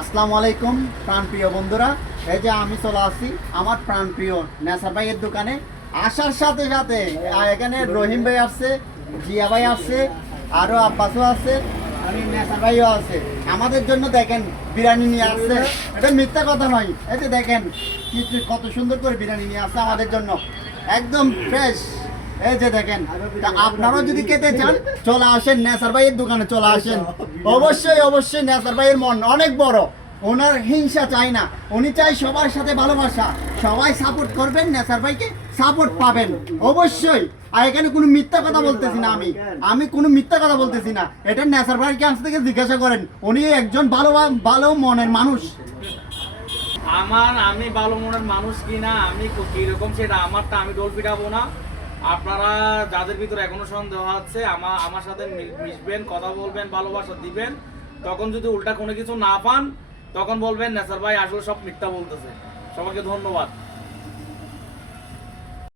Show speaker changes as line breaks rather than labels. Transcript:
আসসালামু আলাইকুম, প্রাণপ্রিয় বন্ধুরা। এই যে আমি চলে আসছি আমার প্রাণপ্রিয় নেসার ভাইয়ের দোকানে। আসার সাথে সাথে এখানে রহিম ভাই আসছে, জিয়া ভাই আসছে আরও আব্বাসও আছে, আমি নেসার ভাইও আছে। আমাদের জন্য দেখেন, বিরিয়ানি নিয়ে আসছে। এটা মিথ্যা কথা নয়। এই যে দেখেন কত সুন্দর করে বিরিয়ানি নিয়ে আসছে আমাদের জন্য। একদম ফ্রেশ এই যে দেখেন, তা আপনারাও যদি চান, চলে আসেন নেসার ভাইয়ের দোকানে, চলে আসেন। অবশ্যই অবশ্যই নেসার ভাইয়ের মন অনেক বড়। ওনার হিংসা চাই না। উনি চাই সবার সাথে ভালোবাসা। সবাই সাপোর্ট করবেন, নেসার ভাইকে সাপোর্ট পাবেন। অবশ্যই। আর এখানে কোনো মিথ্যা কথা বলতেছি না আমি। আমি কোনো মিথ্যা কথা বলতেছি না। এটা নেসার ভাইকে আজ থেকে জিজ্ঞাসা করেন। উনি একজন ভালো ভালো মনের মানুষ।
আমার, আমি ভালো মনের মানুষ কিনা, আমি কীরকম সেটা আমার আমারটা আমি ডোল পিটাবো না। আপনারা যাদের ভিতরে এখনও সন্দেহ আছে আমার আমার সাথে মিশবেন, কথা বলবেন, ভালোবাসা দিবেন, তখন যদি উল্টা কোনো কিছু না পান, তখন বলবেন, নেসার ভাই আসলে সব মিথ্যা বলতেছে। সবাইকে ধন্যবাদ।